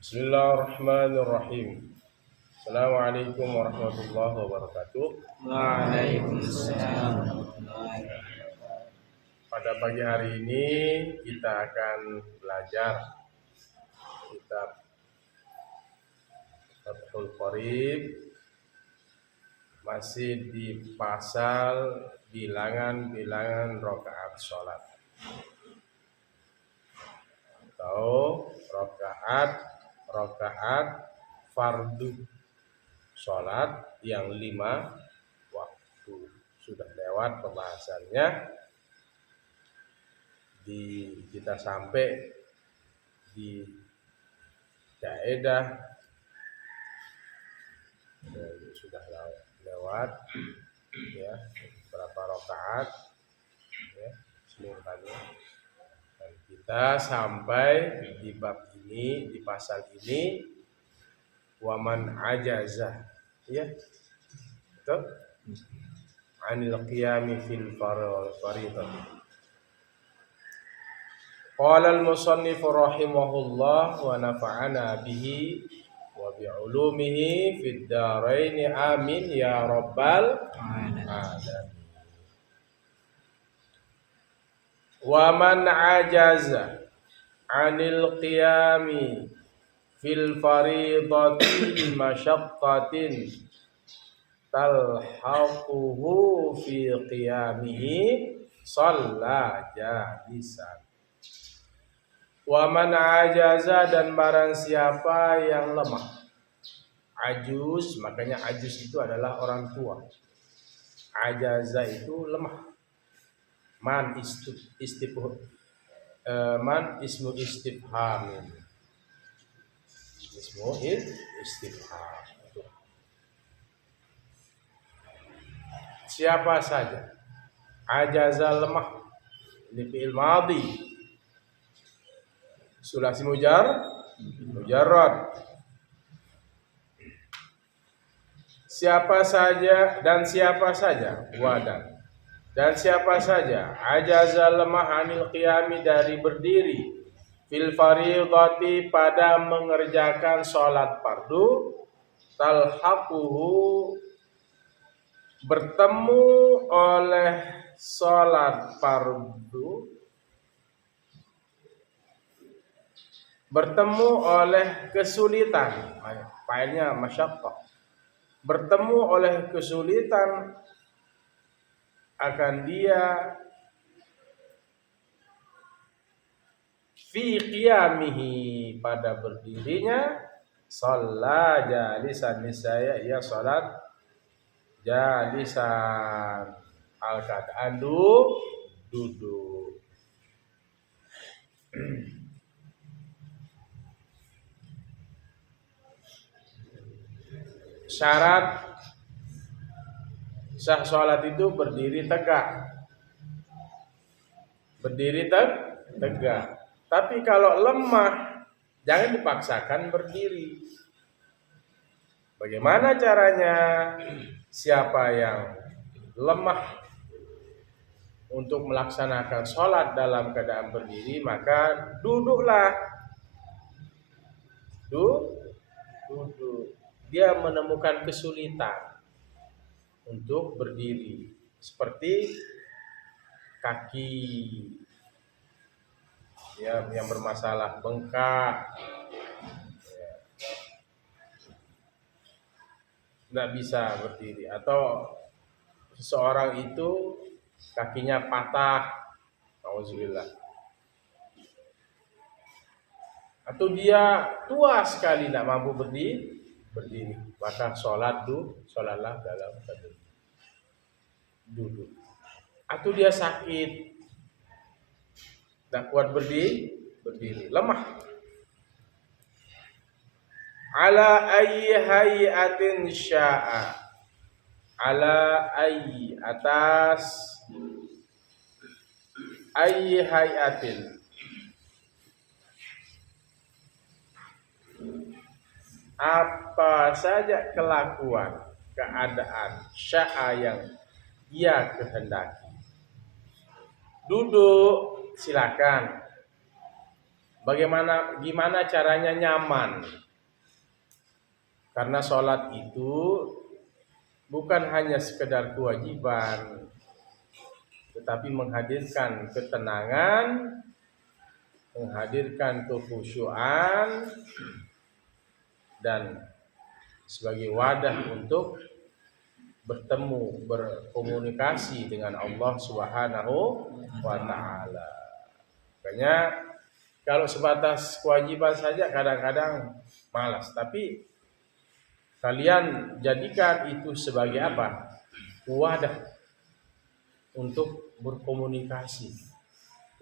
Bismillahirrahmanirrahim. Assalamualaikum warahmatullahi wabarakatuh. Waalaikumsalam warahmatullahi wabarakatuh. Pada pagi hari ini kita akan belajar kitab Fathul Qorib, masih di pasal bilangan-bilangan rakaat sholat atau rakaat fardu sholat yang 5 waktu. Sudah lewat pembahasannya. Kita sampai di kaidah sudah lewat ya berapa rakaat ya seluruhnya, dan kita sampai di bab ini, di pasal ini, waman ajaza ya betul anil qiyami fil faridah. Qala al-musannif rahimahullah wa nafa'ana bihi wa bi'ulumihi fid dharain amin ya rabbal alamin. Wa man ajaza 'anil qiyami fil faridati masyaqqatin talhaquhu fi qiyamihi shalla jalisan. Wa man ajaza, dan barang siapa yang lemah. Ajuz, makanya ajuz itu adalah orang tua. Ajaza itu lemah. Man ismu istifham. Ismu istifham. Siapa saja. Ajaza lemah. Ini fi'il madhi. Sulasi mujarrad. Siapa saja dan siapa saja wadan. Dan siapa saja ajaza lemah anil qiyami, dari berdiri, fil fariidati, pada mengerjakan sholat fardu, talhaquhu, bertemu oleh sholat fardu, bertemu oleh kesulitan, failnya masyaqqah, bertemu oleh kesulitan akan dia fi qiyamihi, pada berdirinya, shalla jalisan, niscaya ia salat jalisan, al keadaan duduk. Syarat sah sholat itu berdiri tegak. Berdiri tegak. Tapi kalau lemah, jangan dipaksakan berdiri. Bagaimana caranya? Siapa yang lemah untuk melaksanakan sholat dalam keadaan berdiri, maka duduklah. Duduk. Dia menemukan kesulitan untuk berdiri, seperti kaki ya, yang bermasalah, bengkak, nggak bisa berdiri, atau seseorang itu kakinya patah, auzubillah, atau dia tua sekali tidak mampu berdiri, maka sholatlah dalam keadaan duduk. Atau dia sakit, tidak kuat berdiri, lemah. Ala ayyi hayatin sya'a, ala ayyi, atas, ayyi hayatin, apa saja kelakuan, keadaan, sya'a, yang ia kehendaki. Duduk silakan, gimana caranya nyaman. Karena sholat itu bukan hanya sekedar kewajiban, tetapi menghadirkan ketenangan, menghadirkan kekhusyuan, dan sebagai wadah untuk bertemu, berkomunikasi dengan Allah Subhanahu wa Ta'ala. Makanya kalau sebatas kewajiban saja kadang-kadang malas, tapi kalian jadikan itu sebagai apa? Wadah untuk berkomunikasi,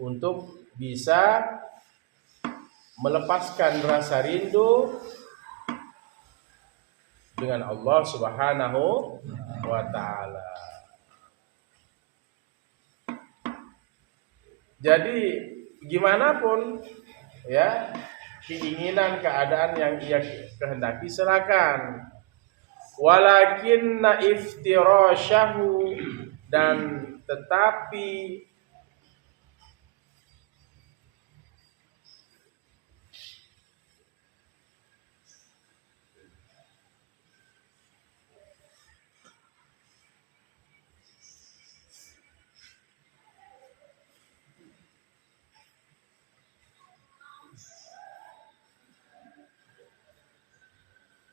untuk bisa melepaskan rasa rindu dengan Allah Subhanahu wa Ta'ala. Jadi gimana pun ya keinginan keadaan yang ia kehendaki silakan. Walakinna iftirasyahu, dan tetapi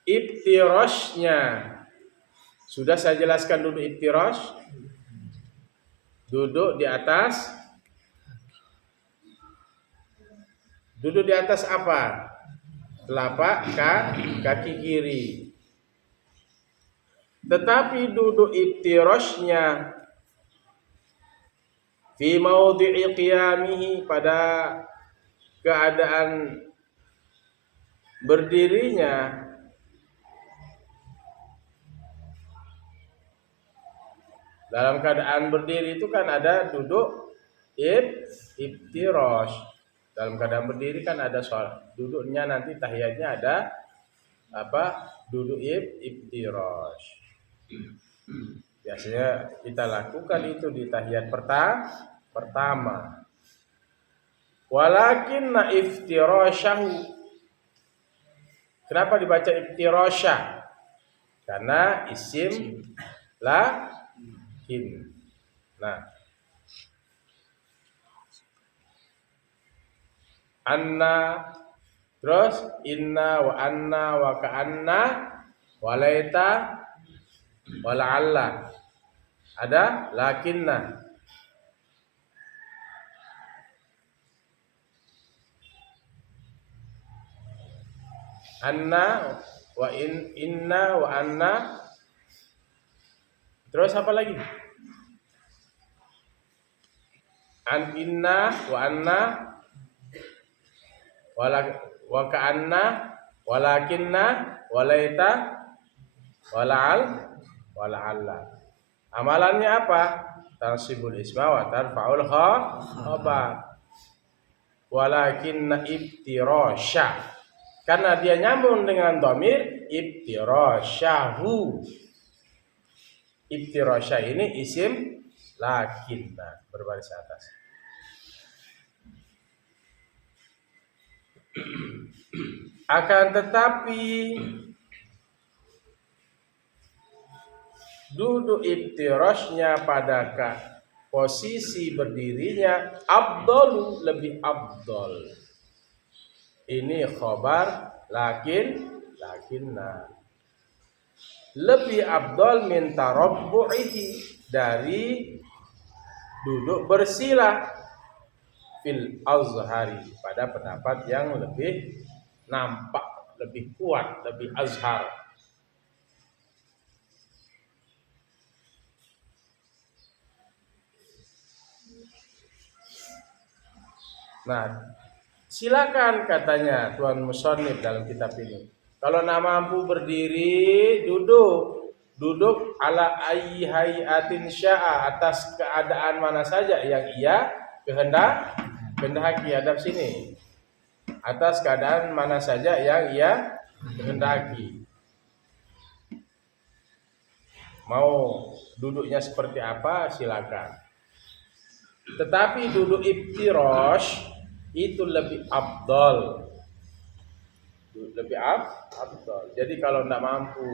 iftirashnya sudah saya jelaskan dulu. Iftirash duduk di atas apa? Telapak kaki kiri. Tetapi duduk iftirashnya fi maudhi'i qiyamihi, pada keadaan berdirinya, dalam keadaan berdiri itu kan ada duduk iftirash. Dalam keadaan berdiri kan ada sholat, duduknya nanti tahiyatnya ada apa? Duduk iftirash. Biasanya kita lakukan itu di tahiyat pertama. Walakinna iftirasyahu, kenapa dibaca iftirasya? Karena isim lakin. Nah, anna, terus inna wa anna wa ka'anna walaita wala'alla, ada lakinna. Anna wa inna wa anna, terus apa lagi? An inna wa anna wa ka'anna walakinna walaita wala'alla. Amalannya apa? Tansibul isma wa tarfa'ul khabar. Walakinna iftirasya, karena dia nyambung dengan dhamir iftirasyahu. Iftirasya ini isim lakinna, berbaris atas. Akan tetapi duduk iftirashnya pada posisi berdirinya afdalu, lebih afdal. Ini khabar lakinna, lebih afdal min tarabbu'ihi, dari duduk bersila, fil azhari, pada pendapat yang lebih nampak, lebih kuat, lebih azhar. Nah, silakan katanya Tuan Musannif dalam kitab ini. Kalau nak mampu berdiri, duduk ala ayyi hayatin sya'a, atas keadaan mana saja yang ia kehendaki. Hadap sini. Atas keadaan mana saja yang ia kehendaki. Mau duduknya seperti apa silakan. Tetapi duduk iftirash itu lebih afdal. Lebih afdal. Jadi kalau tidak mampu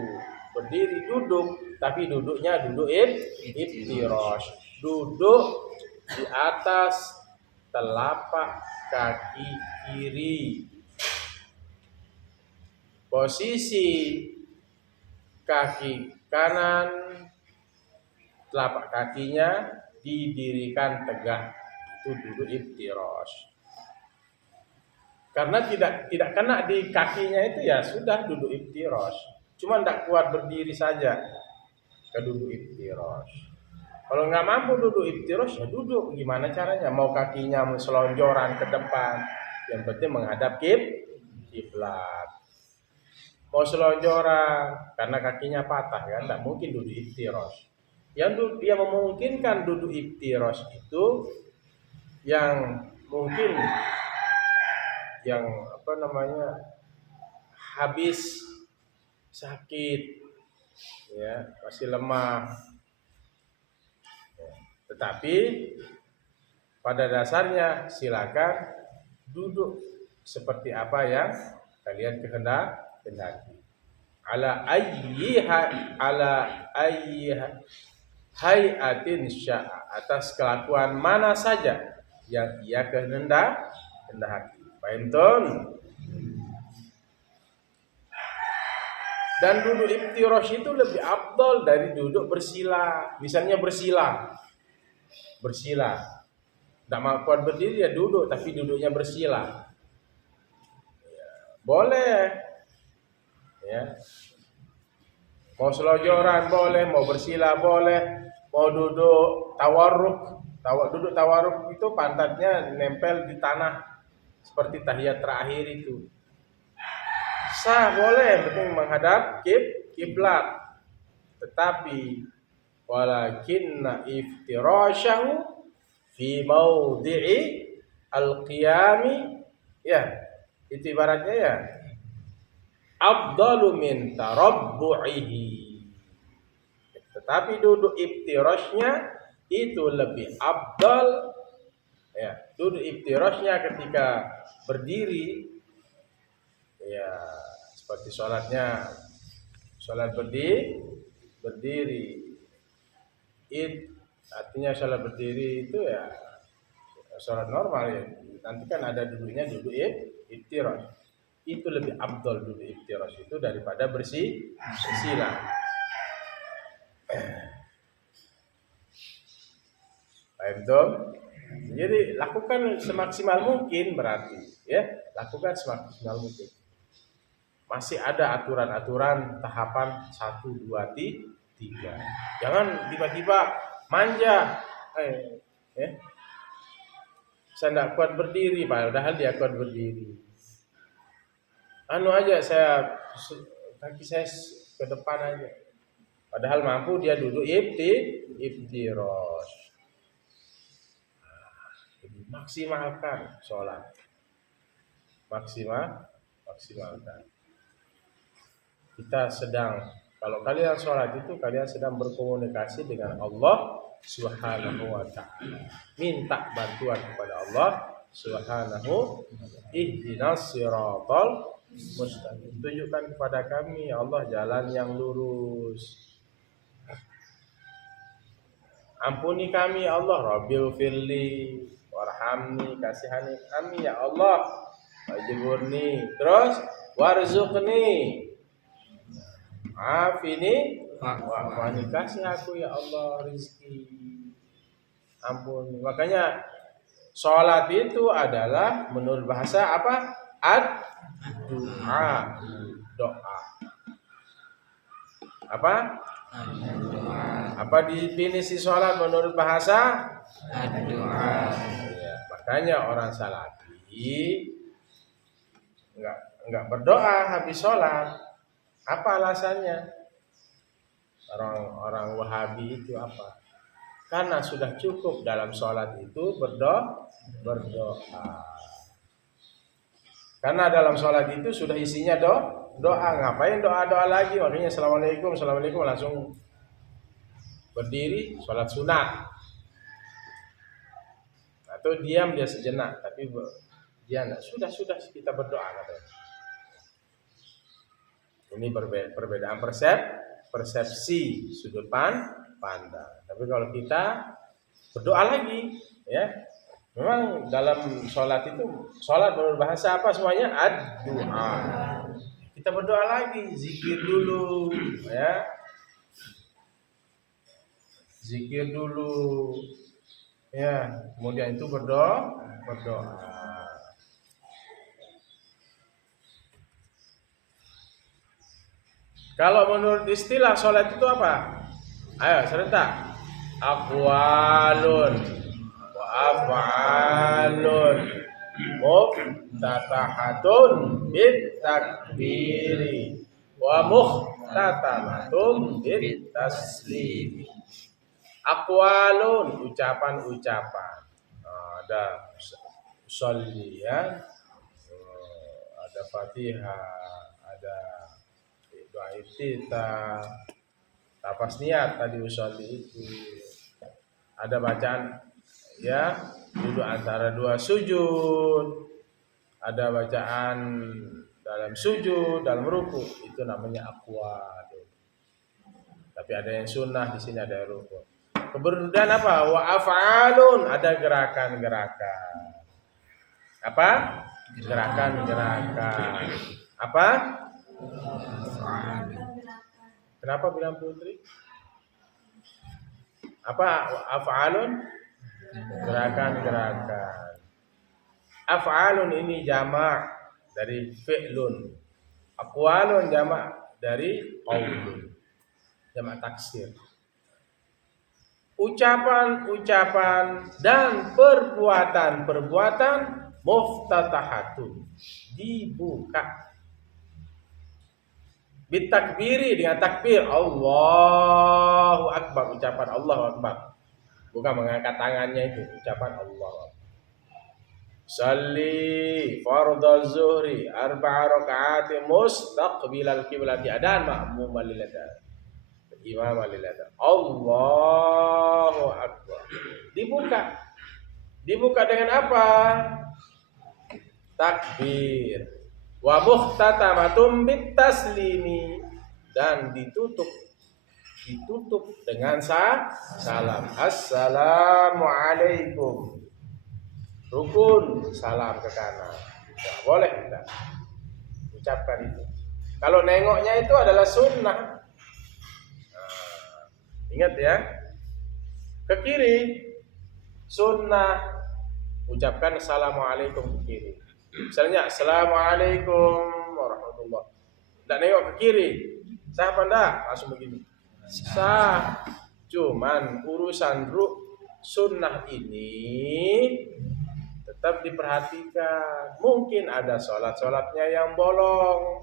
berdiri, duduk, tapi duduknya duduk iftirash. Duduk di atas telapak kaki kiri. Posisi kaki kanan, telapak kakinya didirikan tegak, itu duduk iftirash. Karena tidak kena di kakinya itu ya sudah duduk iftirash. Cuma tidak kuat berdiri saja ke duduk iftirash. Kalau nggak mampu duduk iftirash ya duduk. Gimana caranya? Mau kakinya selonjoran ke depan, yang penting menghadap kiblat. Mau selonjoran karena kakinya patah kan, tidak mungkin duduk iftirash. Yang memungkinkan duduk iftirash itu yang mungkin yang habis sakit ya, masih lemah. Tetapi pada dasarnya silakan duduk seperti apa yang kalian kehendaki. Ala ayyi hayatin sya'a, atas kelakuan mana saja yang ia kehendaki. Paham? Dan duduk iftirash itu lebih afdal dari duduk bersila. Misalnya bersila. Tidak mampu berdiri ya duduk, tapi duduknya bersila. Ya, boleh. Ya. Mau selonjoran boleh, mau bersila boleh, mau duduk tawarruk. Duduk tawarruk itu pantatnya nempel di tanah seperti tahiyat terakhir itu. Sah, boleh, penting menghadap kiblat. Tetapi walakinna iftirashahu fi maudhi'i al-qiyami, ya, itu ibaratnya ya afdalu min tarabbu'ihi. Tetapi duduk iftirashnya itu lebih afdal ya. Duduk iftirashnya ketika berdiri ya, seperti sholat berdiri. Artinya sholat berdiri itu ya sholat normal ya. Nanti kan ada duduknya, duduk iftirash. Itu lebih afdal duduk iftirash itu daripada bersila. Paham? Jadi lakukan semaksimal mungkin, berarti ya, lakukan semaksimal mungkin. Masih ada aturan-aturan tahapan 1, 2, 3. Jangan tiba-tiba manja. Saya tidak kuat berdiri, padahal dia kuat berdiri. Kaki saya ke depan aja. Padahal mampu dia duduk iftirash. Maksimalkan sholat. Maksimalkan. Kalau kalian sholat itu kalian sedang berkomunikasi dengan Allah Subhanahu wa ta'ala. Minta bantuan kepada Allah Subhanahu. Ihdinas siratal mustaqim. Tunjukkan kepada kami ya Allah jalan yang lurus. Ampuni kami ya Allah, Rabbil firli warhamni, kasihani kami ya Allah, wajburni, terus warzuqni, afini, wa'afani, kasih aku ya Allah rizki, ampun. Makanya sholat itu adalah menurut bahasa apa? Doa. Apa? Apa definisi sholat menurut bahasa? Doa. Ya, makanya orang salafi enggak berdoa habis sholat. Apa alasannya? Orang Wahabi itu apa? Karena sudah cukup dalam sholat itu berdoa. Karena dalam sholat itu sudah isinya doa. Ngapain doa lagi? Makanya assalamualaikum langsung berdiri sholat sunat. Atau diam dia sejenak, tapi Dia enggak, sudah kita berdoa katanya. Ini perbedaan persepsi sudut pandang. Tapi kalau kita berdoa lagi, ya, memang dalam sholat menurut bahasa apa semuanya ad-du'a. Kita berdoa lagi, zikir dulu, ya, zikir dulu, ya, kemudian itu berdoa. Kalau menurut istilah sholat itu apa? Ayo serentak. Aqwalun wa af'alun muftatahatun bit takbiri wa muhtatamatun bit taslimi. Aqwalun, ucapan-ucapan. Ada sholli, ya. Ada Fatihah, ada doa iftitah, lafaz niat tadi usolli itu. Ada bacaan, ya, duduk antara dua sujud. Ada bacaan dalam sujud, dalam ruku, itu namanya aqwal. Tapi ada yang sunnah, di sini ada yang ruku. Kemudian apa? Wa af'alun, ada gerakan-gerakan. Apa? Gerakan-gerakan. Apa? Kenapa bilang putri? Apa af'alun? Gerakan-gerakan. Af'alun ini jamak dari fi'lun. Aqwalun jamak dari qaulun. Jamak taksir. Ucapan-ucapan dan perbuatan-perbuatan muftatahatun, dibuka. Bitakbiri, dengan takbir, Allahu Akbar, ucapan Allahu Akbar. Bukan mengangkat tangannya, itu ucapan Allah. Salli fardhu zuhri arba'a rakaat mustaqbilal qiblati adan ma'mum lillahi. Imam lillahi. Allahu Akbar. Dibuka dengan apa? Takbir. Wa muhtatamatun bit taslimi, dan ditutup dengan salam. Assalamualaikum. Rukun, salam ke kanan. Tidak boleh kita ucapkan itu. Kalau nengoknya itu adalah sunnah. Ingat ya, ke kiri sunnah, ucapkan assalamualaikum ke kiri. Misalnya assalamualaikum warahmatullah, tidak nengok ke kiri, sah apa enggak? Langsung begini, sah. Cuman urusan sunnah ini tetap diperhatikan. Mungkin ada sholatnya yang bolong,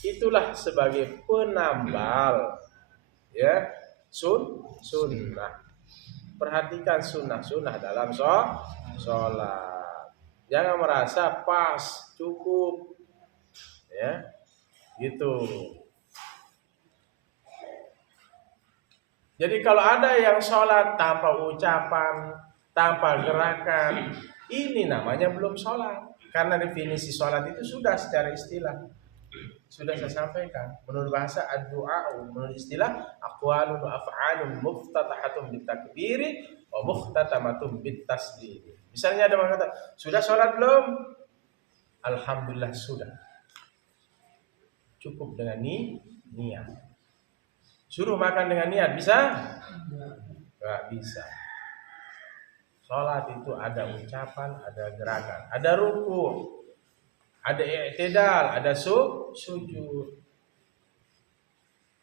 itulah sebagai penambal, ya, sunnah. Perhatikan sunnah dalam sholat. Jangan merasa pas, cukup, ya, gitu. Jadi kalau ada yang sholat tanpa ucapan, tanpa gerakan, ini namanya belum sholat. Karena definisi sholat itu sudah secara istilah sudah saya sampaikan. Menurut bahasa ad-du'a, menurut istilah aqwalun wa af'alun muftatahatun bit takbiri wa muhtatamatun bit taslim. Misalnya ada orang kata, "Sudah sholat belum?" Alhamdulillah sudah. Cukup dengan niat. Suruh makan dengan niat, bisa? Enggak bisa. Sholat itu ada ucapan, ada gerakan, ada ruku, ada i'tidal, ada sujud,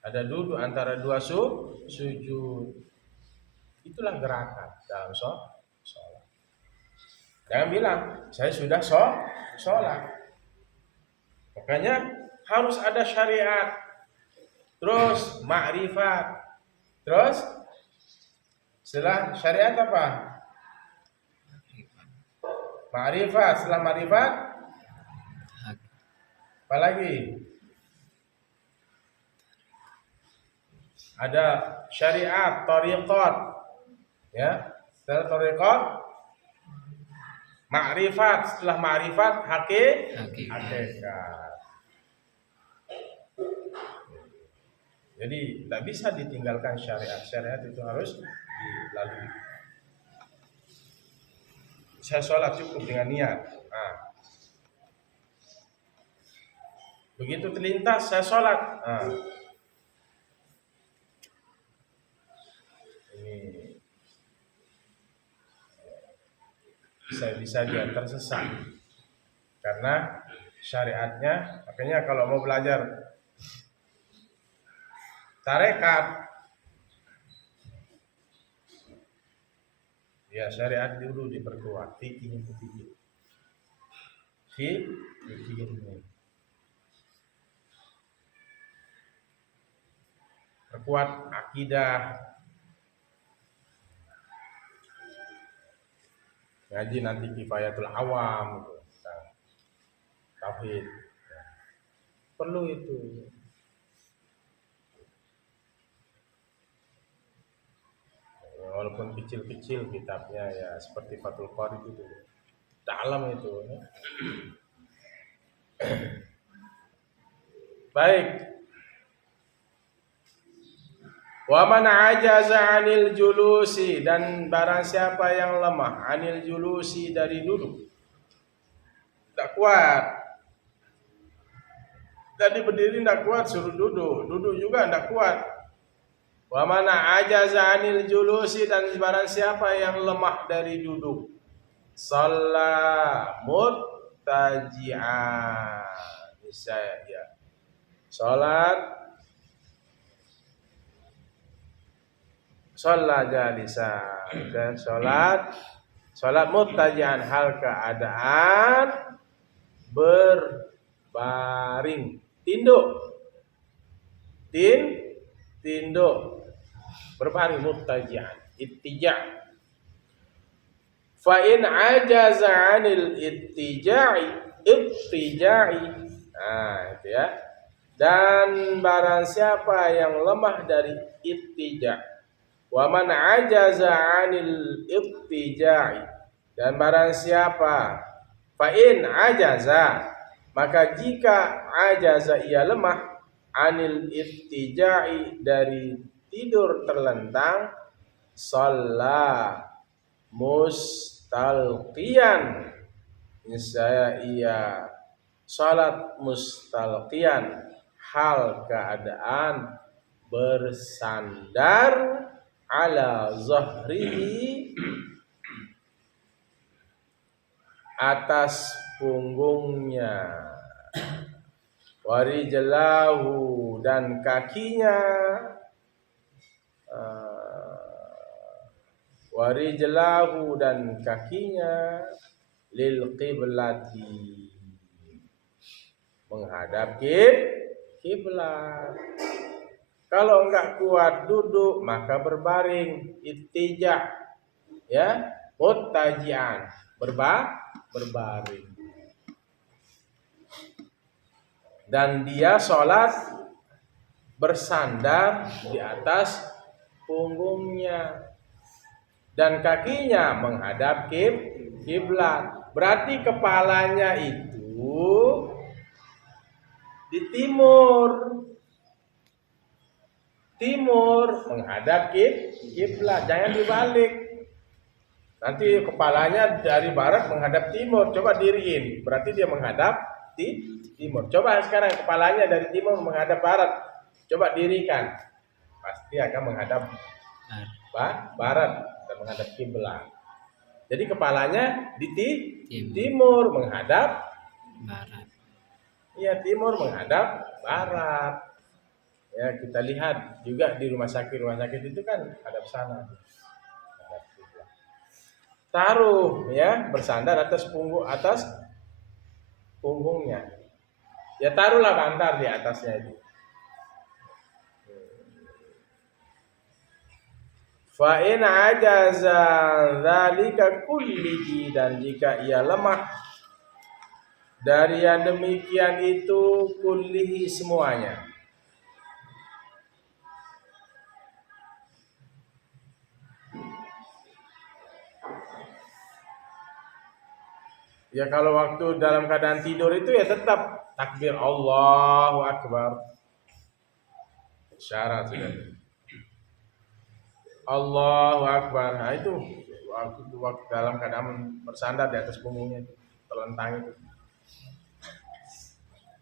ada duduk antara dua sujud. Itulah gerakan dalam sholat. Jangan bilang saya sudah sholat. Makanya harus ada syariat, terus ma'rifat, terus setelah syariat apa? Ma'rifat, setelah ma'rifat apa lagi? Ada syariat, thariqat, ya. Setelah thariqat Ma'rifat, setelah ma'rifat Hakikat. hakikat. Jadi tidak bisa ditinggalkan syariat. Syariat itu harus dilalui. Saya sholat cukup dengan niat. Nah, begitu terlintas saya sholat. Nah, ini bisa dia tersesat karena syariatnya. Makanya kalau mau belajar tarekat, ya syariat dulu diperkuat. Fikih. Perkuat akidah. Ngaji nanti kifayatul awam gitu. Tauhid. Perlu itu. Walaupun kecil-kecil kitabnya ya seperti Fathul Qorib itu. Dalam itu. Ya. Baik. Wa man ajaza 'anil julusi, dan barang siapa yang lemah 'anil julusi, dari duduk. Tak kuat. Tadi berdiri tidak kuat, suruh duduk. Duduk juga tidak kuat. Wa man ajaza 'anil julusi, dan barang siapa yang lemah dari duduk. Shalla muttaji'an. Misalnya ya. Sholat jalisan, dan sholat muttaji'an, hal keadaan berbaring, tinduk, berbaring, muttaji'an, ittija'. Fa in ajaza 'anil ittija'i, nah itu ya. Dan barang siapa yang lemah dari ittija'. Wa man ajaza 'anil ittija'i, dan barang siapa, fa in ajaza, maka jika ajaza ia lemah, 'anil ittija'i, dari tidur terlentang, shalla mustalqiyan, niscaya ia salat mustalqiyan, hal keadaan bersandar, ala zahrihi, atas punggungnya, warijlahu, dan kakinya, warijlahu, dan kakinya, lil qiblati, menghadap kiblat. Kalau enggak kuat duduk, maka berbaring, ittija', ya, muttaji'an, berbaring. Dan dia sholat bersandar di atas punggungnya, dan kakinya menghadap kiblat. Berarti kepalanya itu di timur menghadap kiblat, jangan dibalik. Nanti kepalanya dari barat menghadap timur, coba diriin, berarti dia menghadap timur. Coba sekarang kepalanya dari timur menghadap barat, coba dirikan, pasti akan menghadap barat dan menghadap kiblat. Jadi kepalanya di timur menghadap barat. Iya, timur menghadap barat. Ya, kita lihat juga di rumah sakit itu kan hadap sana. Taruh, ya, bersandar atas punggungnya. Ya, taruhlah bantal di atasnya itu. Fa in ajaza dzalika kullihi, dan jika ia lemah dari yang demikian itu, kullihi, semuanya. Ya kalau waktu dalam keadaan tidur itu ya tetap takbir Allahu Akbar. Syarat sudah. Allahu Akbar. Nah itu waktu dalam keadaan bersandar di atas punggungnya itu, terlentang itu.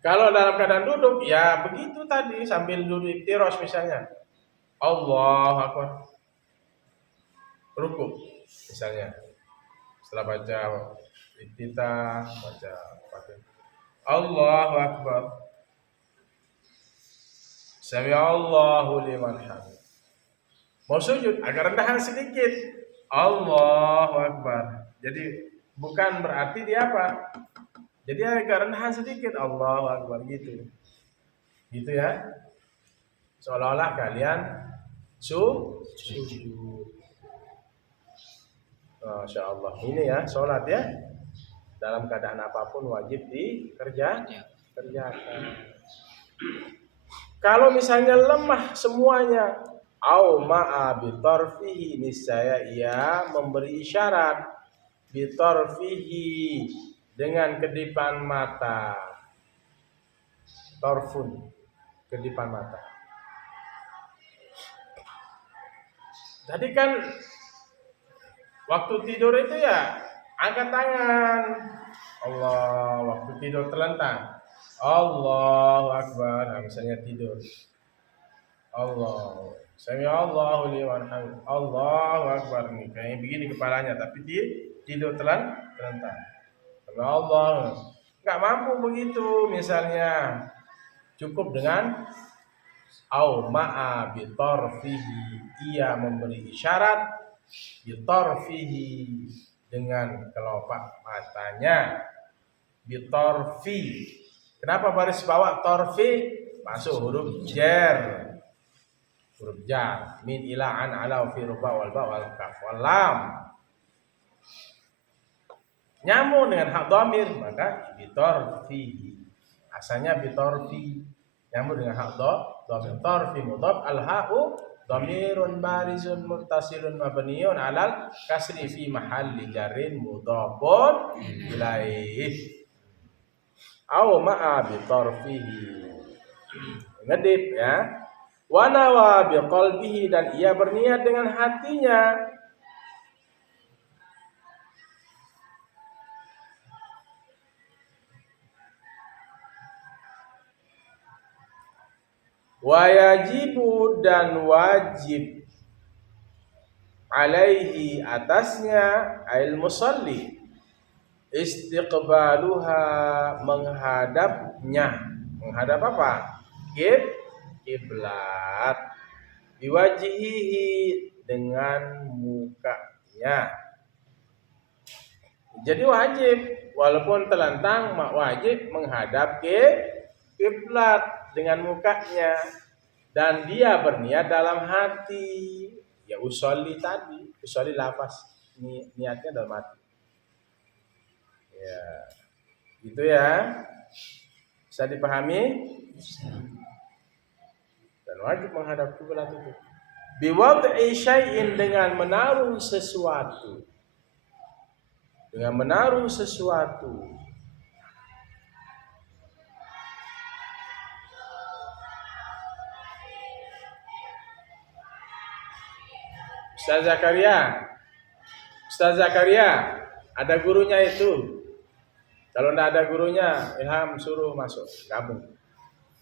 Kalau dalam keadaan duduk ya begitu tadi sambil duduk iftirosh misalnya. Allahu Akbar. Rukuk misalnya. Setelah baca iftitah, baca Allahu Akbar. Sami Allahu liman hamid. Mau sujud agak rendahan sedikit. Allahu Akbar. Jadi bukan berarti dia apa? Jadi agak rendahan sedikit. Allahu Akbar gitu. Gitu ya. Seolah-olah kalian sujud. Masya Allah. Ini ya sholat ya. Dalam keadaan apapun wajib dikerjakan. Kalau misalnya lemah semuanya, au ma'a bitarfihi, niscaya ia memberi isyarat bitarfihi dengan kedipan mata. Tarfun, kedipan mata. Tadi kan waktu tidur itu ya angkat tangan. Allah, waktu tidur terlentang. Allahu Akbar. Nah, misalnya tidur. Allah. Sami Allahu liman hamid. Allahu Akbar. Nih kayak begini kepalanya tapi tidur terlentang. Sami Allah. Enggak mampu begitu misalnya. Cukup dengan au ma'a bitarfihi, ia memberi isyarat bitarfihi dengan kelopak matanya. Bitarfi. Kenapa baris bawah torfi? Masuk huruf jar. Huruf jar. Min ila an ala fi ruba wal ba wal kaf wal lam. Nyambung dengan hak dhamir maka bitarfi. Asalnya bitarfi. Nyambung dengan hak dhamir. Tarfi mudhaf al ha'u dhamirun barizun muttasilun mabniun alal kasri fi mahalli jarrin mudhafun ilaih. Au ma'a bitarfihi, ngedip ya. Wa nawa biqalbihi, dan ia berniat dengan hatinya. Wa yajibu, dan wajib, alaihi, atasnya, ail musalli, istiqbaluha, menghadapnya. Menghadap apa? Kiblat. Biwajihihi, dengan mukanya. Jadi wajib, walaupun telentang, wajib menghadap kiblat dengan mukanya. Dan dia berniat dalam hati. Ya usolli tadi, usolli lafaz, niatnya dalam hati. Ya, gitu ya. Bisa dipahami? Dan wajib menghadap kiblat itu. Biwad'i syai'in, dengan menaruh sesuatu. Dengan menaruh sesuatu. Ustaz Zakaria, ada gurunya itu. Kalau tidak ada gurunya, Ilham suruh masuk, gabung,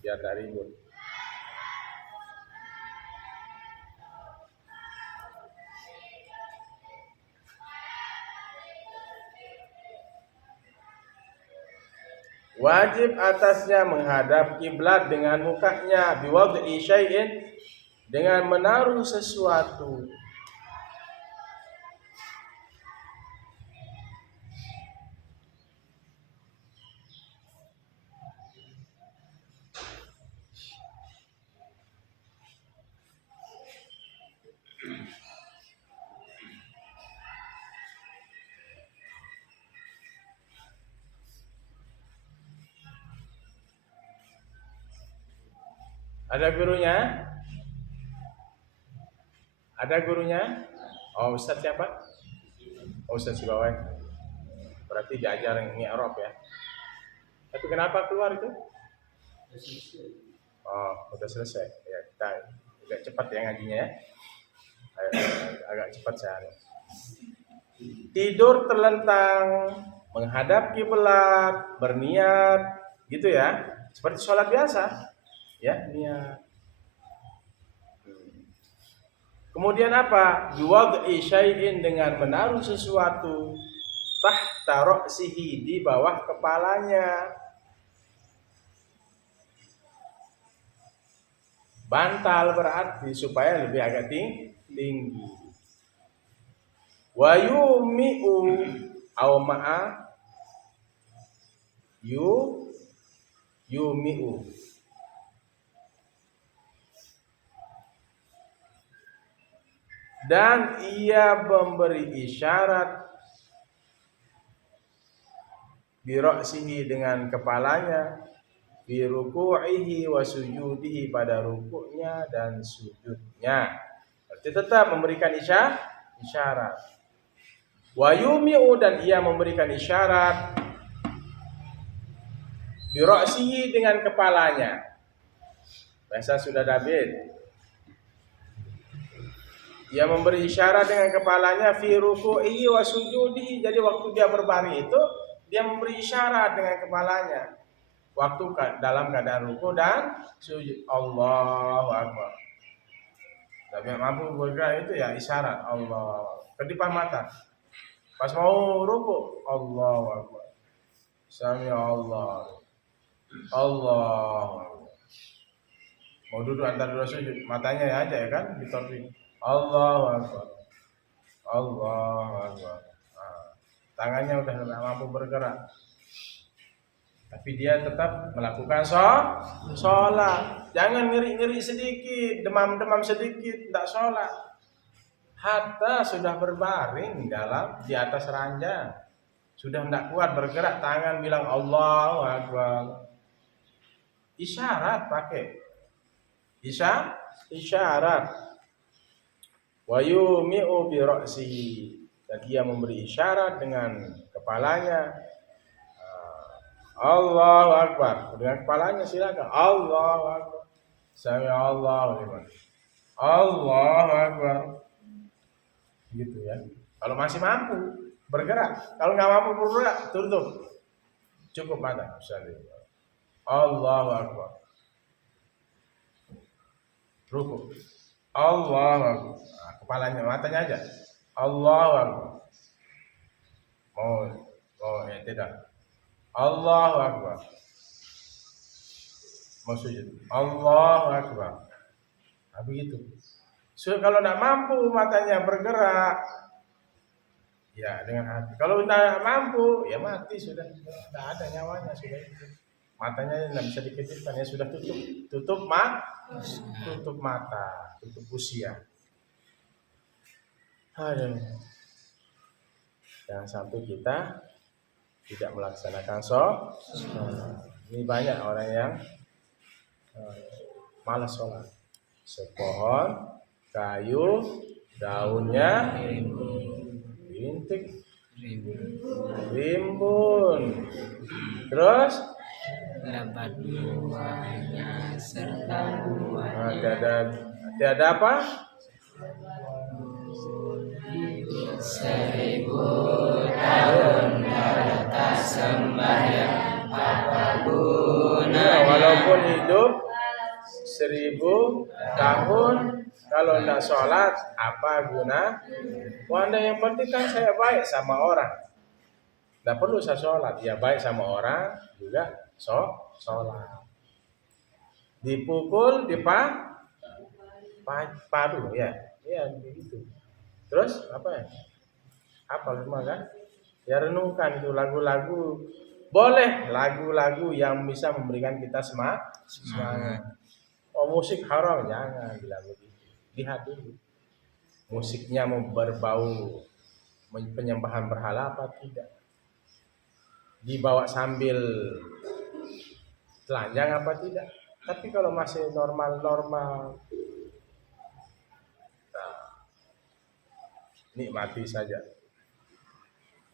biar tidak ribut. Wajib atasnya menghadap kiblat dengan mukanya. Biwad'i syai'in, dengan menaruh sesuatu. Ada gurunya? Ada gurunya? Oh, Ustaz siapa? Oh, Ustaz Sibawai. berarti diajar yang i'rab ya. Tapi kenapa keluar itu? Oh, udah selesai. Ya, kita agak cepat ya ngajinya ya. Agak cepat saya. Tidur terlentang, menghadap kiblat, berniat, gitu ya. Seperti sholat biasa, ya niat. Kemudian apa? Biwad'i syai'in, dengan menaruh sesuatu tahta ra'sihi, di bawah kepalanya. Bantal berarti supaya lebih agak tinggi. Wa yumi'u aw ma'a yumi'u, dan ia memberi isyarat bi ra'sihi, dengan kepalanya, bi ruku'ihi wa sujudihi, pada rukuknya dan sujudnya. Berarti tetap memberikan isyarat. Wa yumi'u, dan ia memberikan isyarat bi ra'sihi, dengan kepalanya. Bahasa sudah David. Ia memberi isyarat dengan kepalanya fi ruku'ihi wa sujudihi. Jadi waktu dia berbaring itu dia memberi isyarat dengan kepalanya. Waktu dalam keadaan ruku dan sujud. Allahu Akbar. Tapi yang mampu bergerak itu ya isyarat Allah. Kedipan mata. Pas mau ruku, Allahu Akbar. Sami Allah. Allah. Mau duduk antara dua sujud, matanya aja ya kan ditopik. Allahu Akbar. Allahu Akbar. Nah, tangannya udah tidak mampu bergerak. Tapi dia tetap melakukan sholat. Jangan ngeri-ngeri sedikit, demam-demam sedikit, tidak sholat. Hatta sudah berbaring di atas ranjang, sudah tidak kuat bergerak, tangan bilang Allahu Akbar. Isyarat pakai. Isyarat. Wa yumi'u bi ra'sihi, dan dia memberi isyarat dengan kepalanya. Allahu Akbar. Dengan kepalanya silakan. Allahu Akbar. Sami Allahu liman. Allahu Akbar. Gitu ya. Kalau masih mampu bergerak, kalau nggak mampu bergerak, tutup. Cukup mata. Allahu Akbar. Ruku. Allahu Akbar. Nah, kepalanya, matanya aja. Allahu Akbar. Tidak. Allahu Akbar. Mau sujud. Allahu Akbar. Nah, begitu. So, kalau tidak mampu matanya bergerak, ya dengan hati. Kalau tidak mampu, ya mati sudah. Tidak ada nyawanya sudah. Matanya tidak bisa dikecilkan, ya sudah tutup. Tutup mata, tutup usia. Aduh. Jangan sampai kita tidak melaksanakan sholat. Ini banyak orang yang malas sholat. Sepohon kayu, daunnya rintik, rimbun, terus lebat buahnya serta buah. Tiada apa? 1000 tahun batas sembahyang, apa guna? Walaupun hidup 1000 tahun, kalau tidak sholat, apa guna? Wanda, yang penting kan saya baik sama orang. Tidak perlu saya sholat, ya baik sama orang juga sholat. Dipukul, padu ya begitu. Terus apa ya? Apa semua kan? Ya renungkan itu lagu-lagu. Boleh lagu-lagu yang bisa memberikan kita semangat. Oh, musik haram, jangan bilang begitu. Lihat dulu. Musiknya mau berbau penyembahan berhala apa tidak? Dibawa sambil telanjang apa tidak? Tapi kalau masih normal-normal, nah, nikmati saja.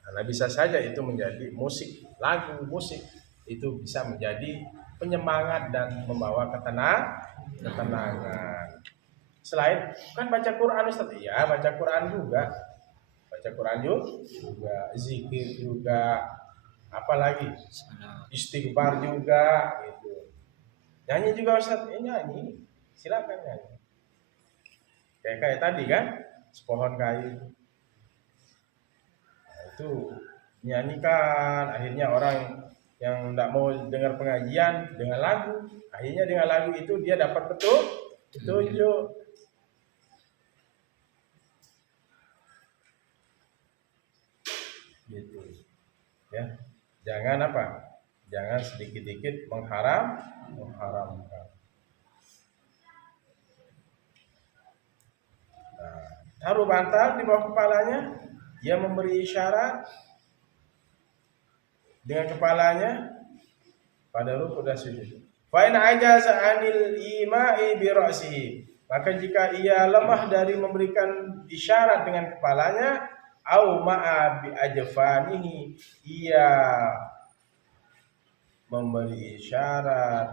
Karena bisa saja itu menjadi musik, lagu musik itu bisa menjadi penyemangat dan membawa ketenangan. Selain kan baca Quran Ustaz, iya baca Quran juga, baca Quran juga, zikir juga, apalagi Salah. istighfar juga gitu. Nyanyi juga Ustaz, nyanyi, silakan nyanyi. Kayak tadi kan, sepohon kayu. Nah, itu nyanyikan, akhirnya orang yang tidak mau dengar pengajian dengan lagu, akhirnya dengan lagu itu dia dapat petunjuk. Gitu ya, jangan sedikit-sedikit mengharamkan. Nah, taruh bantal di bawah kepalanya, dia memberi isyarat dengan kepalanya pada rukuk dan sujud. Fa in ajaza 'anil ima'i bi ra'sihi, maka jika ia lemah dari memberikan isyarat dengan kepalanya, au ma'a bi ajfanihi, ia memberi isyarat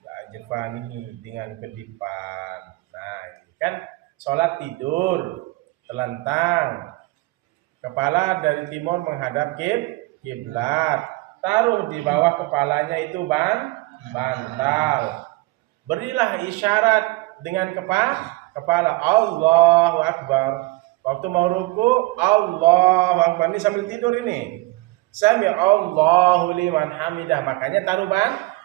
bi ajfanihi dengan kedipan. Nah, ini kan sholat tidur telentang, kepala dari timur menghadap kiblat, taruh di bawah kepalanya itu bantal, berilah isyarat dengan kepala Allahu Akbar. Waktu mau ruku Allahu Akbar, ini sambil tidur ini. Sami Allahu liman hamidah, makanya taruh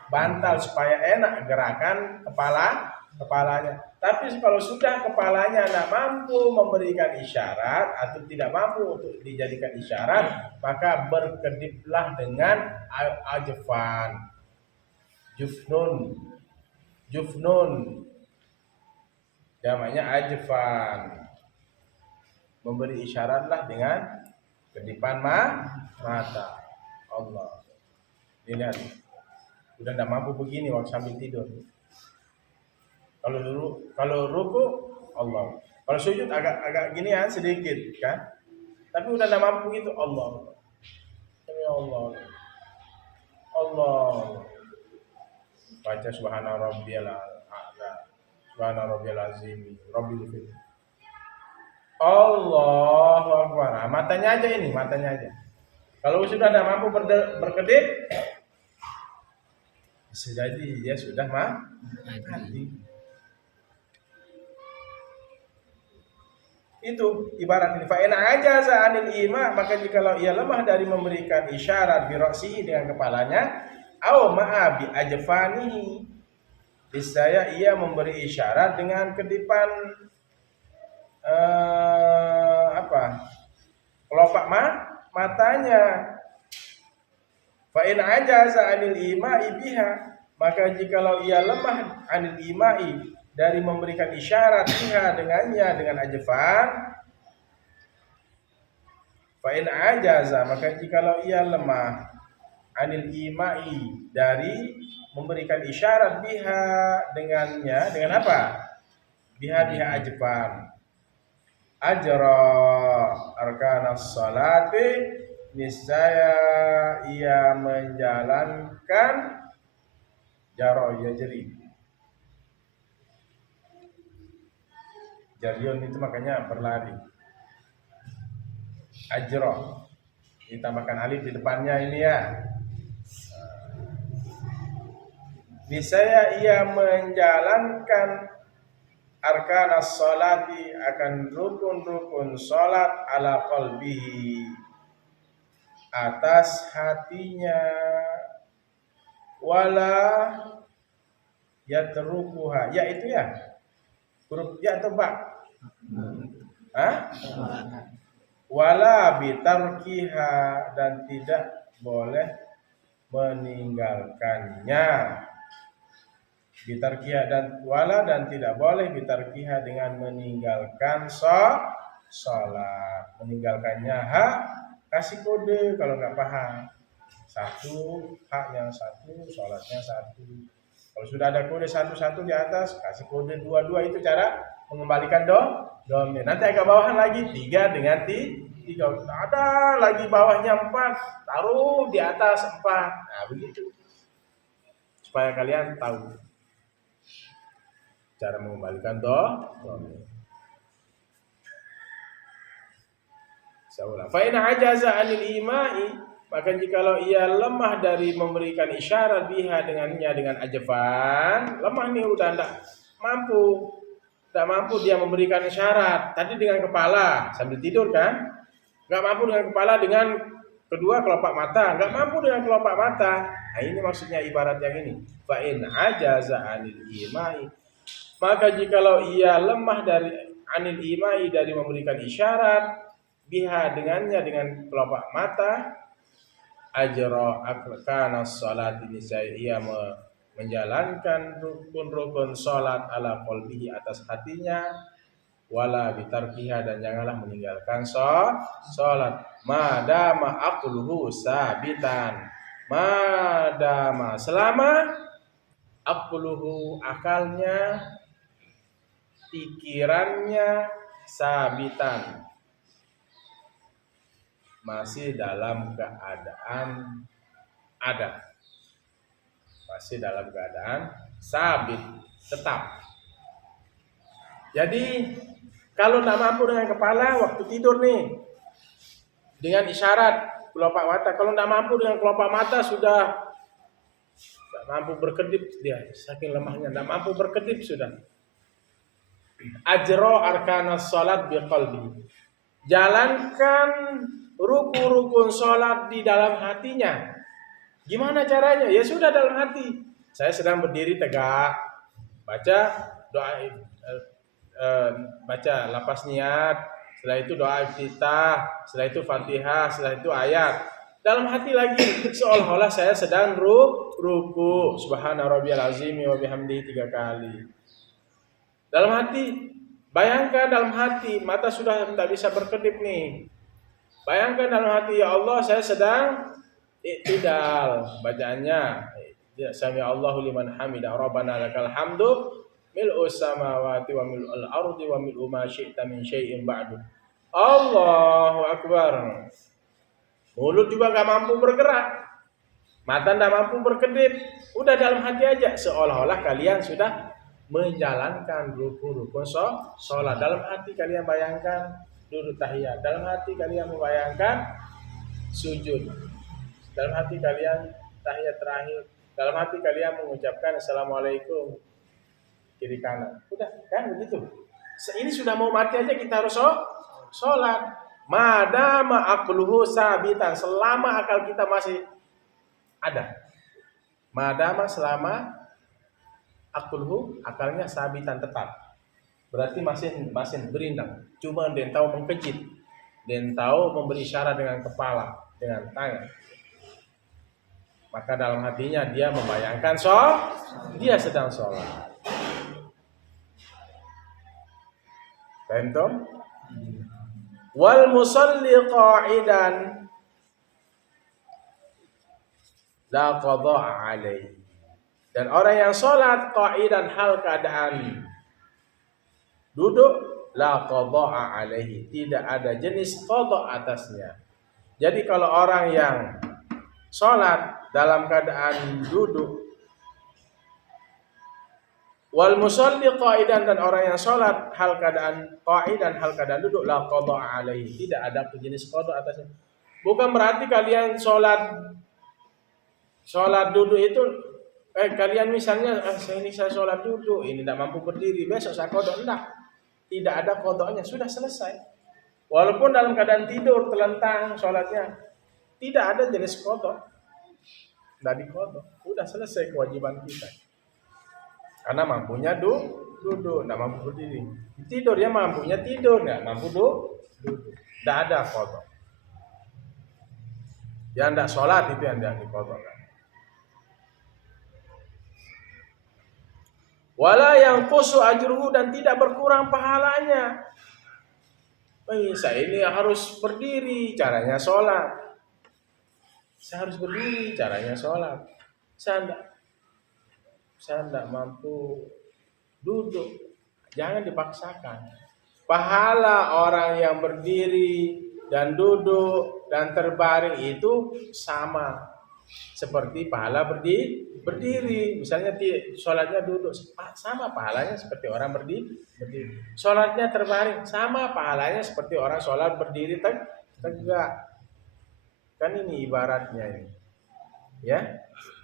bantal supaya enak gerakan kepalanya. Tapi kalau sudah kepalanya tidak mampu memberikan isyarat atau tidak mampu untuk dijadikan isyarat, maka berkediplah dengan ajfan, jufnun, namanya ajfan. Memberi isyaratlah dengan kedipan mata. Allah. Lihat, udah tidak mampu begini waktu sambil tidur. Kalau ruku Allah. Kalau sujud agak gini ya sedikit kan. Tapi udah tidak mampu begitu Allah. Ya Allah. Allah. Baca subhana rabbiyal a'la, subhana rabbiyal azim, rabbil fil. Allahu Akbar. Nah, matanya aja. Kalau sudah tidak mampu berkedip, bisa jadi dia sudah mati. Itu ibarat ini. Fa in ajaza 'anil ima, maka jikalau ia lemah dari memberikan isyarat bi ra'sihi dengan kepalanya, au ma'a bi ajfanihi, bisa ia memberi isyarat dengan kedipan kelopak matanya. Fa in ajaza 'anil ima'i biha, maka jikalau ia lemah 'anil ima'i dari memberikan isyarat biha dengannya, dengan ajfan, fa in ajaza, maka jikalau ia lemah 'anil ima'i dari memberikan isyarat biha dengannya, dengan apa? Biha ajfan, ajra arkanas salati, niscaya ia menjalankan jarion itu makanya berlari. Ajra ditambahkan alif di depannya ini ya. Niscaya ia menjalankan arkanas salati, akan rukun-rukun salat, ala qalbihi, atas hatinya, wala yatrukuha, ya itu ya huruf ya atau ba? Wala bitarkiha, dan tidak boleh meninggalkannya. Bitarkiha dan wala, dan tidak boleh bitarkiha dengan meninggalkan sholat. Meninggalkannya kasih kode kalau nggak paham. Satu, haknya satu, sholatnya satu. Kalau sudah ada kode satu di atas, kasih kode dua, itu cara mengembalikan domain. Nanti agak bawahan lagi 3 dengan 3, ada lagi bawahnya 4, taruh di atas 4. Nah, begitu. Supaya kalian tahu cara mengembalikan dhamir. Fa in ajaza 'anil imai, maka jikalau ia lemah dari memberikan isyarat biha dengannya dengan ajfan, lemah nih udah enggak mampu dia memberikan isyarat. Tadi dengan kepala sambil tidur kan? Enggak mampu dengan kepala, dengan kedua kelopak mata, enggak mampu dengan kelopak mata. Nah, ini maksudnya ibarat yang ini. Fa in ajaza 'anil imai, maka jikalau ia lemah dari anil imai, dari memberikan isyarat, biha dengannya dengan kelopak mata, ajra arkana salat, ini ia menjalankan rukun-rukun salat ala qalbihi, atas hatinya, wala bitarkiha, dan janganlah meninggalkan salat, madama aqluhu sabitan, madama selama aqluhu akalnya, pikirannya, sabitan masih dalam keadaan ada, masih dalam keadaan sabit, tetap. Jadi kalau tidak mampu dengan kepala waktu tidur nih, dengan isyarat kelopak mata. Kalau tidak mampu dengan kelopak mata, sudah tidak mampu berkedip, dia saking lemahnya tidak mampu berkedip sudah. Ajra arkanas salat biqalbi, jalankan rukun-rukun sholat di dalam hatinya. Gimana caranya? Ya sudah dalam hati. Saya sedang berdiri tegak, baca doa, baca lapas niat, setelah itu doa iftitah, setelah itu Fatihah, setelah itu ayat. Dalam hati lagi seolah-olah saya sedang ruku, subhana rabbiyal azim wa bihamdihi 3 kali. Dalam hati, bayangkan dalam hati, mata sudah tidak bisa berkedip nih. Bayangkan dalam hati, ya Allah saya sedang i'tidal, bacaannya sami Allahu liman hamidah, rabbana lakal hamdu mil'us samawati wa mil'ul ardi wa mil'u ma syi'ta min syai'in ba'du. Allahu akbar. Mulut juga gak mampu bergerak, mata gak mampu berkedip, udah dalam hati aja, seolah-olah kalian sudah menjalankan rukun-rukun sholat. Dalam hati kalian bayangkan duduk tahiyat, dalam hati kalian membayangkan sujud, dalam hati kalian tahiyat terakhir, dalam hati kalian mengucapkan assalamualaikum kiri kanan. Udah kan begitu. Ini sudah mau mati aja kita harus sholat. Madama aqluhu sabitan, selama akal kita masih ada. Madama selama aqluhu, akalnya sabitan, tetap. Berarti masih berindang. Cuma dia tahu mengkejit, dia tahu memberi isyarat dengan kepala, dengan tangan. Maka dalam hatinya dia membayangkan dia sedang sholat. Paham? Wal musalli qa'idan la qada'a alaihi, dan orang yang sholat qa'idan hal keadaan duduk, la qada'a alaihi, tidak ada jenis qada atasnya. Jadi kalau orang yang sholat dalam keadaan duduk, wal musalli qa'idan, dan orang yang sholat hal keadaan qa'idan, hal keadaan duduk, la qada'a alaihi, tidak ada jenis qada atasnya. Bukan berarti kalian sholat duduk itu, kalian misalnya saya sholat duduk, ini tidak mampu berdiri, besok saya qada, enggak. Tidak ada qadanya, sudah selesai. Walaupun dalam keadaan tidur telentang sholatnya, tidak ada jenis qada. Tidak diqada, sudah selesai kewajiban kita. Karena mampunya duduk, tidak mampu berdiri. Tidur ya mampunya tidur, nggak mampu duduk. Tidak ada qada. Yang tidak sholat itu yang tidak diqadakan. Wala yang qusu ajruhu, dan tidak berkurang pahalanya. Saya ini harus berdiri, caranya sholat. Saya harus berdiri, caranya sholat. Saya tidak mampu duduk. Jangan dipaksakan. Pahala orang yang berdiri dan duduk dan terbaring itu sama seperti pahala berdiri. Misalnya sholatnya duduk sama pahalanya seperti orang berdiri. Sholatnya terbaring sama pahalanya seperti orang sholat berdiri tegak. Kan ini ibaratnya ini. Ya,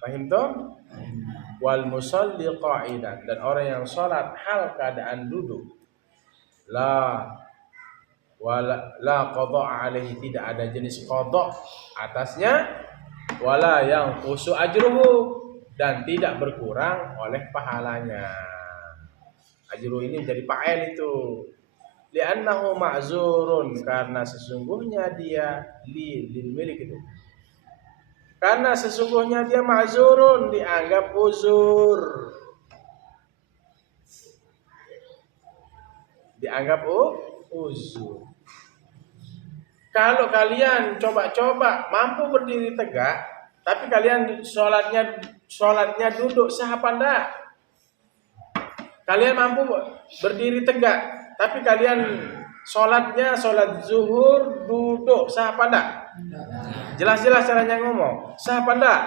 paham toh? Wal musalli qa'idan, dan orang yang sholat hal keadaan duduk, la qada alaihi, tidak ada jenis qada atasnya, wala yang qusu ajruhu, dan tidak berkurang oleh pahalanya. Ajru ini jadi fa'il itu. Li'annahu ma'zurun, karena sesungguhnya dia lil milik itu. Karena sesungguhnya dia ma'zurun, dianggap uzur. Dianggap uzur. Kalau kalian coba-coba mampu berdiri tegak, tapi kalian sholatnya duduk, sah apa enggak? Kalian mampu berdiri tegak, tapi kalian sholat zuhur duduk, sah apa enggak? Jelas-jelas caranya ngomong, sah apa enggak?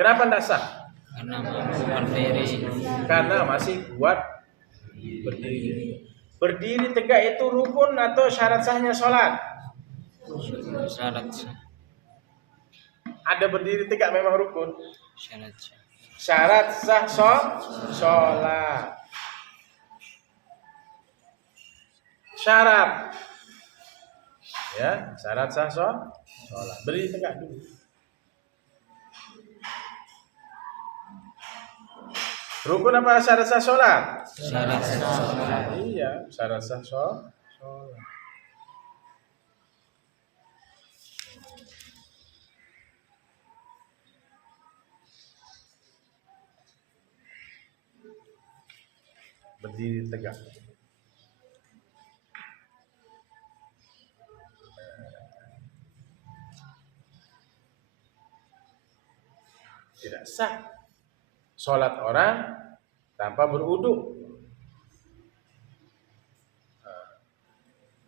Kenapa enggak sah? Karena mampu berdiri. Karena masih kuat berdiri. Berdiri tegak itu rukun atau syarat sahnya sholat? Syarat sah. Ada berdiri tegak memang rukun. Syarat sah. Syarat sah sholat. Syarat. Ya, syarat sah sholat. Berdiri tegak dulu. Rukun apa syarat sah sholat? Syarat sah sholat. Iya, syarat sah sholat. Berdiri tegak. Tidak sah sholat orang tanpa berwudu.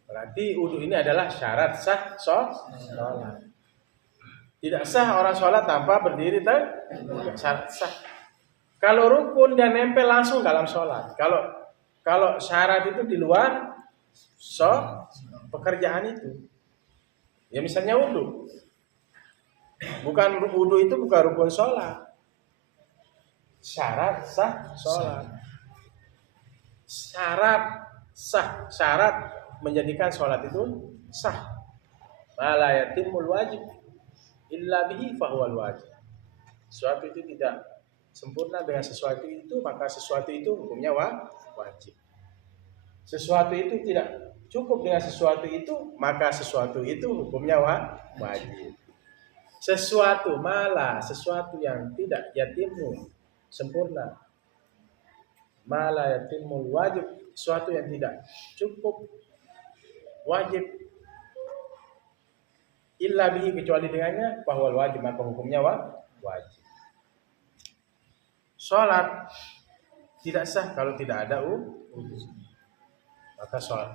Berarti wudu ini adalah syarat sah sholat. Tidak sah orang sholat tanpa berdiri tegak. Syarat sah. Kalau rukun dia nempel langsung dalam sholat. Kalau syarat itu di luar pekerjaan itu. Ya misalnya wudu. Wudu itu bukan rukun sholat. Syarat sah sholat. Syarat menjadikan sholat itu sah. Ma la yatimul wajib illa bihi fahuwal wajib. Sesuatu itu tidak sempurna dengan sesuatu itu, maka sesuatu itu hukumnya wajib. Sesuatu itu tidak cukup dengan sesuatu itu, maka sesuatu itu hukumnya wajib. Sesuatu yang tidak yatimu sempurna, mala yatimul wajib, sesuatu yang tidak cukup wajib, illa bihi, kecuali dengannya, bahwa wajib, maka hukumnya wajib. Sholat tidak sah kalau tidak ada wudu. Maka sholat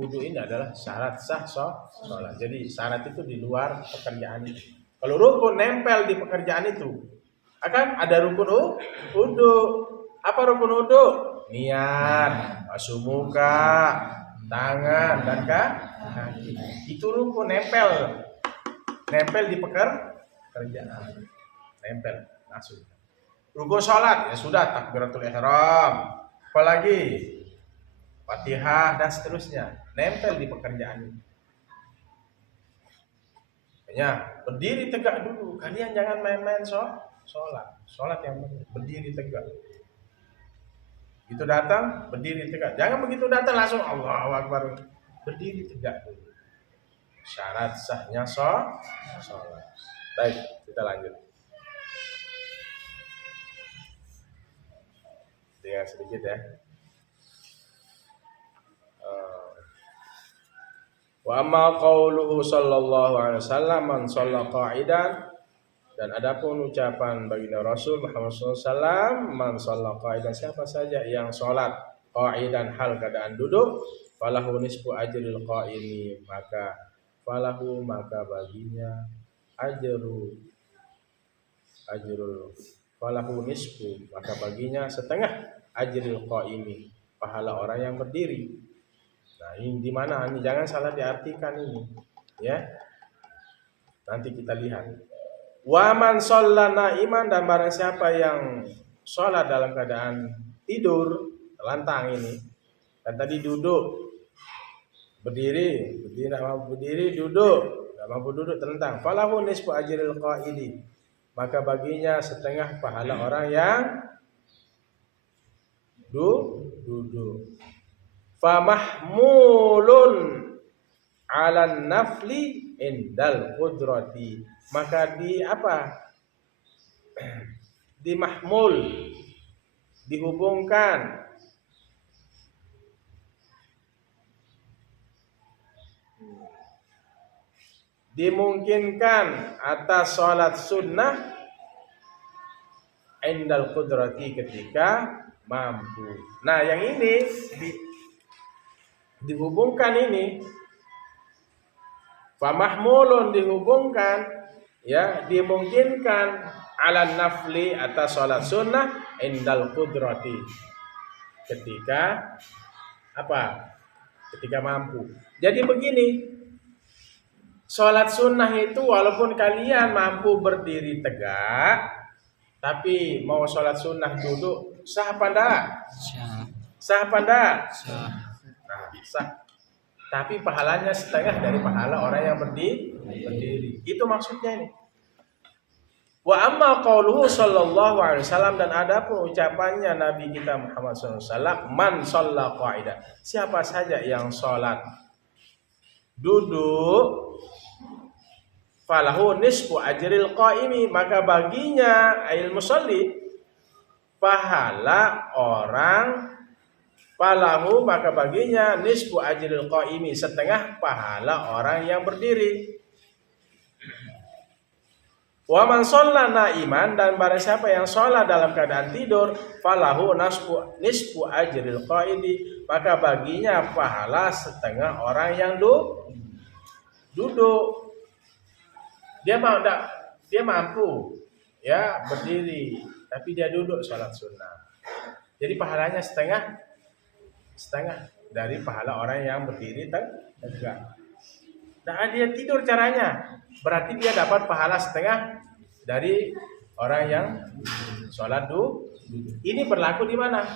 wudu ini adalah syarat sah sholat. Jadi syarat itu di luar pekerjaan itu. Kalau rukun nempel di pekerjaan itu, akan ada rukun wudu. Apa rukun wudu? Niat, basuh muka, tangan, dan kaki. Itu rukun nempel di pekerjaan. Nempel langsung. Rukun sholat ya sudah, takbiratul ihram, apalagi Fatihah dan seterusnya, nempel di pekerjaan ini. Ya, berdiri tegak dulu. Kalian jangan main-main sholat yang berdiri tegak. Begitu datang berdiri tegak. Jangan begitu datang langsung Allahu Akbar. Berdiri tegak dulu. Syarat sahnya sholat. Baik, kita lanjut. Dengan sedikit ya. Wa amma qauluhu sallallahu alaihi wasallam man shalla qa'idan, dan adapun ucapan baginda Rasul Muhammad sallallahu alaihi wasallam, man shalla qa'idan, siapa saja yang salat qa'idan hal keadaan duduk, falahu nisfu ajril qaimi, maka baginya ajrul falahu nisfu, maka baginya setengah ajril qaimi, pahala orang yang berdiri. Nah, ini di mana? Ini jangan salah diartikan ini, ya. Nanti kita lihat. Wa man shallana iman, dan barang siapa yang sholat dalam keadaan tidur, telantang ini. Dan tadi duduk, berdiri tidak mampu berdiri, duduk, tidak mampu duduk, telentang. Falahu nisfu ajril qaidi, maka baginya setengah pahala orang yang duduk. Famahmulun 'alan nafli indal qudrati, maka dimahmul, dihubungkan dimungkinkan atas sholat sunnah indal qudrati, ketika mampu. Nah, yang ini dihubungkan ini, famahmulun dihubungkan, ya, dimungkinkan ala nafli atas sholat sunnah indal qudrati, ketika ketika mampu. Jadi begini, sholat sunnah itu walaupun kalian mampu berdiri tegak, tapi mau sholat sunnah duduk, sah apa enggak? Sah apa enggak? Sah. Nah, sah. Tapi pahalanya setengah dari pahala orang yang berdiri. Itu maksudnya ini. Wa amma qauluhu sallallahu alaihi wasallam, dan ada pun ucapannya Nabi kita Muhammad sallallahu alaihi wasallam, man shalla qa'idan, siapa saja yang sholat duduk, falahu nisfu ajril qaimi, maka baginya ail musalli, pahala orang, falahu, maka baginya nisfu ajril qaimi, setengah pahala orang yang berdiri. Wa man shalla naiman, dan barang siapa yang sholat dalam keadaan tidur, falahu nisfu ajril qaidi, maka baginya pahala setengah orang yang duduk. Dia mampu, ya, berdiri, tapi dia duduk sholat sunnah. Jadi pahalanya setengah dari pahala orang yang berdiri tegak. Nah, dia tidur caranya, berarti dia dapat pahala setengah dari orang yang sholat duduk. Ini berlaku di mana?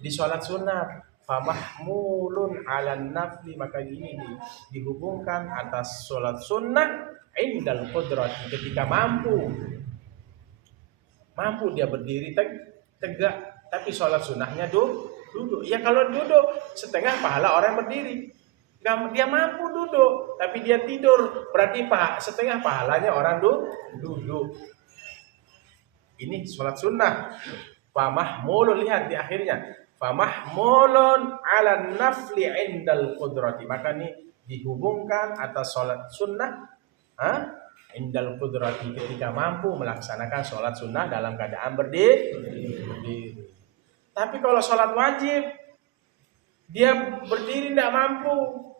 Di sholat sunnah. Famahmulun 'alan nafli, maka ini dihubungkan atas sholat sunnah indal qudrati, ketika mampu dia berdiri tegak, tapi sholat sunnahnya duduk. Ya, kalau duduk setengah pahala orang berdiri. Dia mampu duduk, tapi dia tidur, berarti setengah pahalanya orang duduk. Ini sholat sunnah. Famahmulun, lihat di akhirnya, famahmulun 'alan nafli indal qudrati, maka ini dihubungkan atas sholat sunnah indal qudrati, ketika mampu melaksanakan sholat sunnah dalam keadaan berdiri. Tapi kalau sholat wajib, dia berdiri tidak mampu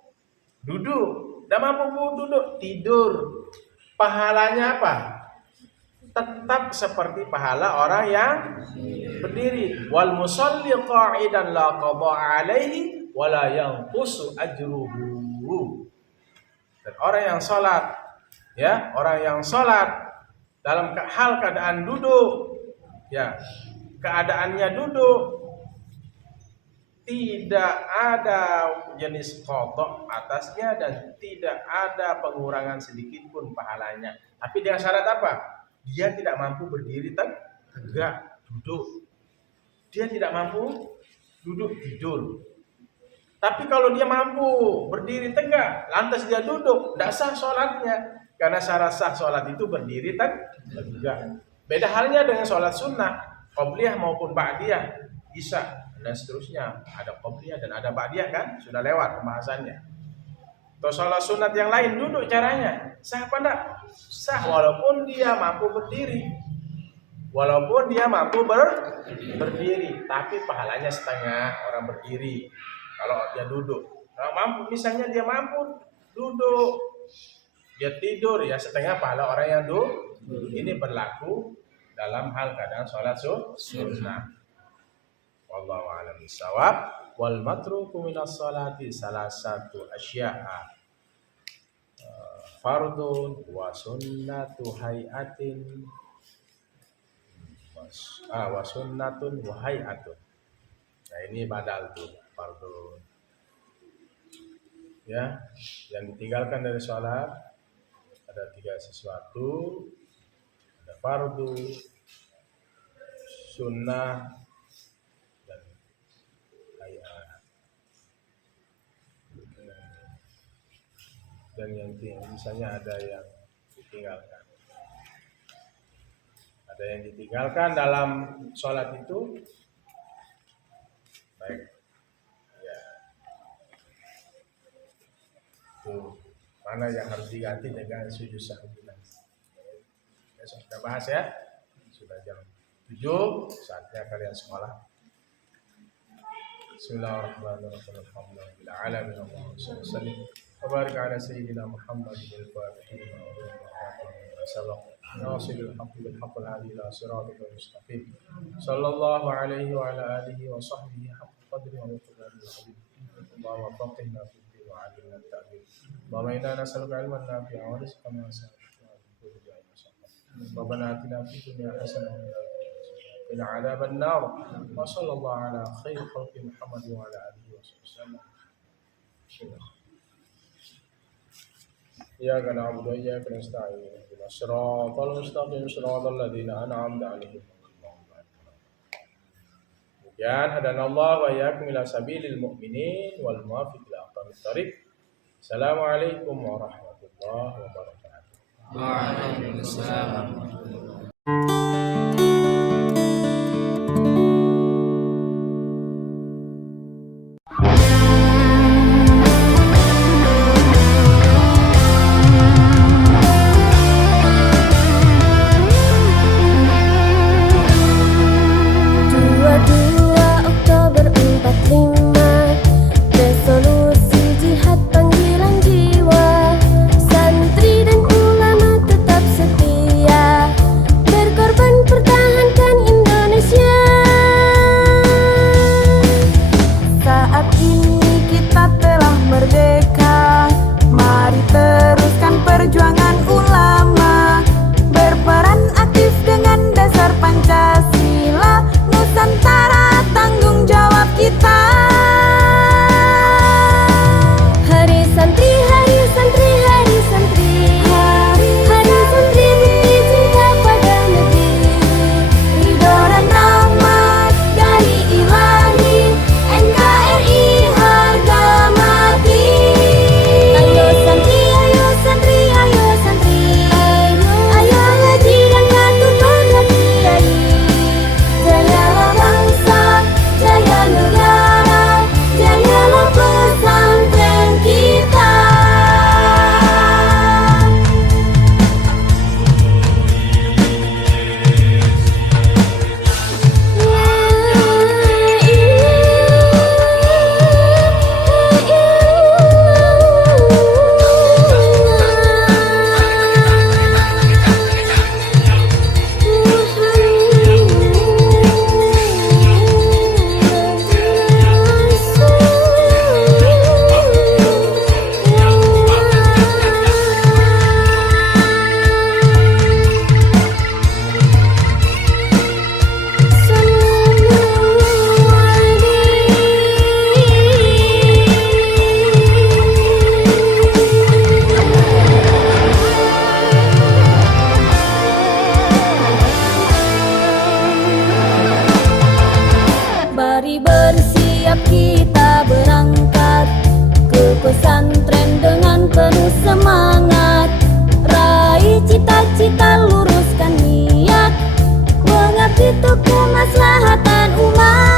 duduk, tidak mampu duduk, tidur, pahalanya apa? Tetap seperti pahala orang yang berdiri. Wal musalli qa'idan la qada 'alaihi wa la yanqusu ajruhu. Dan orang yang sholat, ya, orang yang sholat dalam hal keadaan duduk, ya, keadaannya duduk, tidak ada jenis qada atasnya dan tidak ada pengurangan sedikit pun pahalanya. Tapi dengan syarat apa? Dia tidak mampu berdiri tegak, duduk. Dia tidak mampu duduk, tidur. Tapi kalau dia mampu berdiri tegak, lantas dia duduk, tidak sah sholatnya. Karena syarat sah sholat itu berdiri tegak. Beda halnya dengan sholat sunnah, qobliyah maupun ba'diyah, isya dan seterusnya. Ada qobliyah dan ada ba'diyah, kan? Sudah lewat pembahasannya. Atau sholat sunat yang lain, duduk caranya, sah apa enggak? Sah, walaupun dia mampu berdiri, berdiri, tapi pahalanya setengah orang berdiri. Kalau dia duduk, kalau mampu, misalnya dia mampu duduk, dia tidur ya setengah pahala orang yang duduk. Ini berlaku dalam hal keadaan sholat sunnah. Wallahu a'lam bishawab. Wal matruku minas sholati salah satu asya'a fardun wa sunnatu hay'atin wa sunnatun wa hay'atun. Nah ini badal tuh fardun. Ya, yang ditinggalkan dari sholat ada 3 sesuatu, ada fardu, sunnah, dan hayat. Dan yang misalnya ada yang ditinggalkan. Ada yang ditinggalkan dalam sholat itu, baik, ya, itu mana yang harus diganti dengan sujud sahwi. Besok kita bahas ya. Sudah jam 7, saatnya kalian sekolah. Bismillahirrahmanirrahim. Alhamdulillah alamin. Allahumma shalli wa sallim wa barik ala sayyidina Muhammadin al-Fatih wa sabaq. Nasilul haqqi bil haqqil hadi ila siratal mustaqim. Sallallahu alaihi wa ala alihi wa sahbihi haqqa qadri wa miqdarihi al-azim. Allahumma faqihna fid din wa 'allimna at-ta'wil. Allahumma inna nas'aluka ilman nafi'an wa rizqan wasi'an. Rabbana atina fid dunya hasanah wa qina adzaban nar. Wa sallallahu ala khairi khalqi Muhammad wa ala alihi wasallam. Iyyaka na'budu wa iyyaka nasta'in. Ihdinas siratal mustaqim, siratal ladzina an'amta 'alaihim. Kemudian hadanallahu wa iyyakum ila sabilil mu'minin wal muwaffiq ila aqwamit thariq. Assalamualaikum warahmatullahi wabarakatuh. Waalaikumsalam. Mari bersiap kita berangkat ke pesantren dengan penuh semangat. Raih cita-cita, luruskan niat, mengabdi untuk kemaslahatan umat.